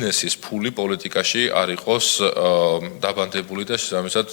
ბიზნესის ფული პოლიტიკაში არ იყოს დაბანდებული და შესაბამისად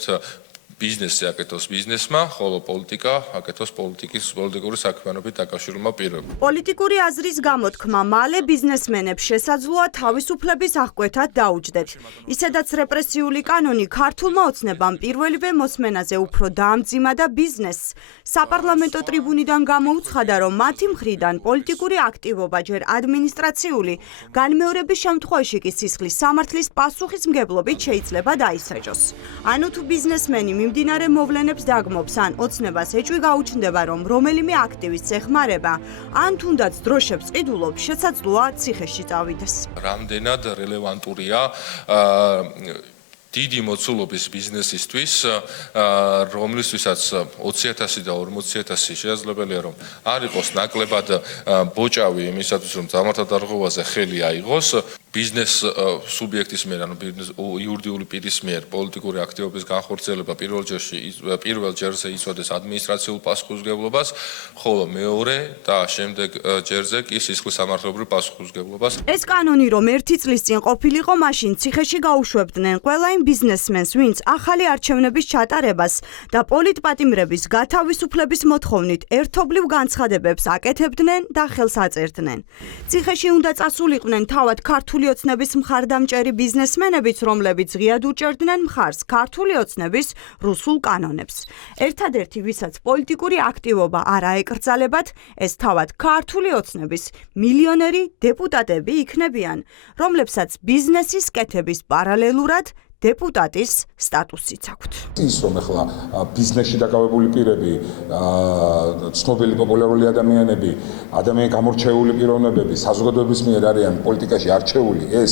ბიზნესი აკეთოს ბიზნესმა, ხოლო პოლიტიკა აკეთოს პოლიტიკური საქმიანობით დაკავშირებულმა პირებმა. პოლიტიკური აზრის გამოთქმა მალე ბიზნესმენებს შესაძლოა თავისუფლების აღკვეთად დაუჯდეთ. ისედაც რეპრესიული კანონი ქართულმა ოცნებამ პირველივე მოსმენაზე უფრო დაამძიმა და ბიზნესს საპარლამენტო ტრიბუნიდან გამოუცხადა, რომ მათი მხრიდან პოლიტიკური აქტივობა ჯერ ადმინისტრაციული, განმეორების შემთხვევაში კი სისხლის სამართლის პასუხისმგებლობით შეიძლება დაისაჯოს. ანუ თუ ბიზნესმენი მიმდინარე მოვლენებს დაგმობს ან ოცნებას ეჭვი გაუჩნდება, რომ რომელიმე აქტივისტს ეხმარება, ან თუნდაც დროშებს ყიდულობს, შესაძლოა ციხეში წავიდეს. რამდენად რელევანტურია დიდი მოცულობის ბიზნესისთვის, რომლისთვისაც 20,000 და 40,000 შესაძლებელია, რომ არ იყოს ნაკლებად ბოჭავი იმისათვის, რომ ძალმართადარღობაზე ხელი აიღოს, ბიზნეს სუბიექტის მიერ, ანუ იურიდიული პირის მიერ პოლიტიკური აქტივობის განხორციელება პირველ ჯერზე იწვევდეს ადმინისტრაციულ პასუხისმგებლობას, ხოლო მეორე და შემდეგ ჯერზე კი სისხლის სამართლებრივ პასუხისმგებლობას. ეს კანონი რომ 1 წლის წინ ყოფილიყო, მაშინ ციხეში გაუშვებდნენ ყველა იმ ბიზნესმენს, ვინც ახალი არჩევნების ჩატარებას და პოლიტპატიმრების გათავისუფლების მოთხოვნით ერთობლივ განცხადებებს აკეთებდნენ და ხელს აწერდნენ. ციხეში უნდა წასულიყვნენ თავად ქართული ოცნების მხარდამჭერი ბიზნესმენებიც, რომლებიც ღიად უჭერდნენ მხარს ქართული ოცნების რუსულ კანონებს. ერთადერთი, ვისაც პოლიტიკური აქტივობა არ აეკრძალებათ, ეს თავად ქართული ოცნების მილიონერი დეპუტატები იქნებიან, რომლებსაც ბიზნესის კეთების პარალელურად დეპუტატის სტატუსიც აქვთ. ის რომ ახლა ბიზნესში დაკავებული პირები, ცნობილი პოპულარული ადამიანები, გამორჩეული პიროვნებები საზოგადოების მიერ არიან პოლიტიკაში არჩეული, ეს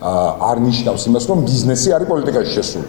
არ ნიშნავს იმას, რომ ბიზნესი არის პოლიტიკაში შესული.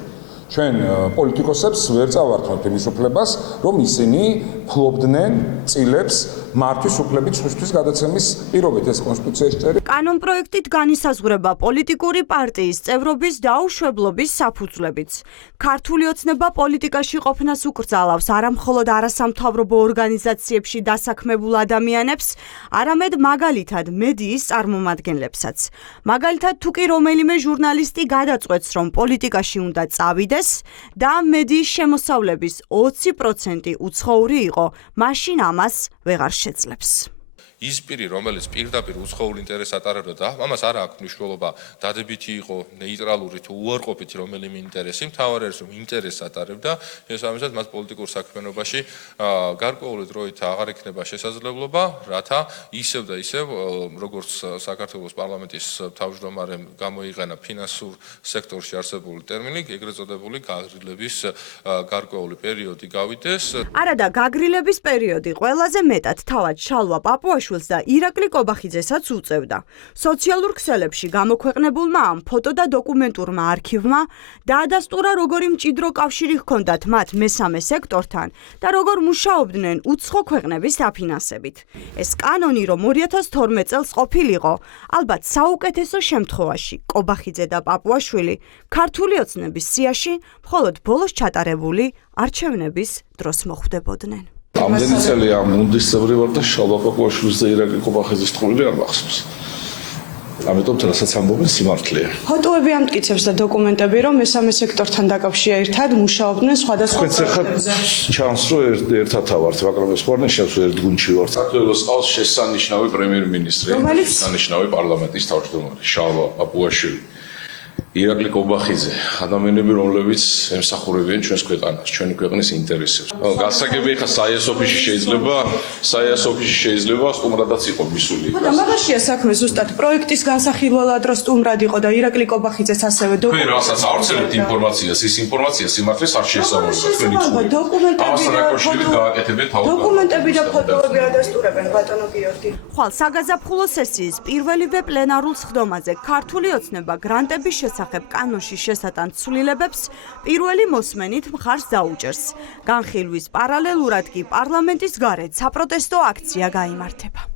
ჩვენ პოლიტიკოსებს ვერ წავართმევთ იმის უფლებას, რომ ისინი ფლობდნენ წილებს მართვის უფლებით სხვისთვის გადაცემის პირობით, ეს კონსტიტუციაში წერია. კანონპროექტით განისაზღვრება პოლიტიკური პარტიის წევრობის დაუშვებლობის საფუძვლებიც. ქართული ოცნება პოლიტიკაში ყოფნას უკრძალავს არა მხოლოდ არასამთავრობო ორგანიზაციებში დასაქმებულ ადამიანებს, არამედ მაგალითად მედიის წარმომადგენლებსაც. მაგალითად, თუ კი რომელიმე ჟურნალისტი გადაწყვეტს, რომ პოლიტიკაში უნდა წავიდეს და მედიის შემოსავლების 20% უცხოური იყო, მაშინ ამას ვეღარ შეძლებს. ის პირი, რომელიც პირდაპირ უცხოურ ინტერესს ატარებდა და ამას არ აქვს მნიშვნელობა დადებითი იყო, ნეიტრალური თუ უარყოფითი რომელიმე ინტერესი, მთავარი არის რომ ინტერესს ატარებდა, შესაბამისად მას პოლიტიკურ საქმიანობაში გარკვეული დროით აღარ ექნება შესაძლებლობა, რათა ისევ და ისევ როგორც საქართველოს პარლამენტის თავმჯდომარემ გამოიყენა ფინანსურ სექტორში არსებული ტერმინი, ეგრეთ წოდებული გაგრილების გარკვეული პერიოდი გავიდეს. არა და გაგრილების პერიოდი ყველაზე მეტად თავად შალვა პაპუაშვილს და ირაკლი კობახიძესაც უწევდა. სოციალურ ქსელებში გამოქვეყნებულმა ამ ფოტო და დოკუმენტურმა არქივმა დაადასტურა, როგორი მჭიდრო კავშირი ჰქონდათ მათ მესამე სექტორთან და როგორ მუშაობდნენ უცხო ქვეყნების დაფინანსებით. ეს კანონი რომ 2012 წელს ყოფილიყო, ალბათ საუკეთესო შემთხვევაში კობახიძე და პაპუაშვილი ქართული ოცნების სიაში მხოლოდ ბოლოს ჩატარებული არჩევნების დროს მოხვდებოდნენ. ამდენი წელი ამ უნდის წევრი ვარ და შალვა პაპუაშვილის და ირაკლი კობახიძის ტყუილი არ მახსოვს. ამიტომ რასაც ამბობენ სიმართლეა. ფოტოები ამტკიცებს და დოკუმენტები, რომ მესამე სექტორთან დაკავშირა ერთად მუშაობდნენ სხვადასხვა პროექტებზე. ჩანს რომ ერთად ვართ, მაგრამ ეს ხوار ნიშნავს ერთ გუნდში ვართ. საქართველოს ყავს შესანიშნავი პრემიერ-მინისტრი, შესანიშნავი პარლამენტის თავმჯდომარე შალვა პაპუაშვილი. ირაკლი კობახიძე, ადამიანები, რომლებიც ემსახურებიან ჩვენს ქვეყანას, ჩვენი ქვეყნის ინტერესებს. გასაგები ხა საიას ოფისში შეიძლება სტუმრადაც იყო მისული. და მაგაშია საქმე ზუსტად პროექტის განსახილველად რო სტუმრად იყო და ირაკლი კობახიძეც ასევე თქვენ რასაც ავრცელებთ ინფორმაციას, ის ინფორმაცია სიმართლეს არ შეესაბამება. თქვენი დოკუმენტები და ფოტოები ადასტურებენ ბატონო გიორგი. ხვალ საგაზაფხულო სესიის პირველივე პლენარულ სხდომაზე ქართული ოცნება გრანტების შესახებ კანონში შესატან ცვლილებებს პირველი მოსმენით მხარს დაუჭერს. განხილვის პარალელურად კი პარლამენტის გარეთ საპროტესტო აქცია გაიმართება.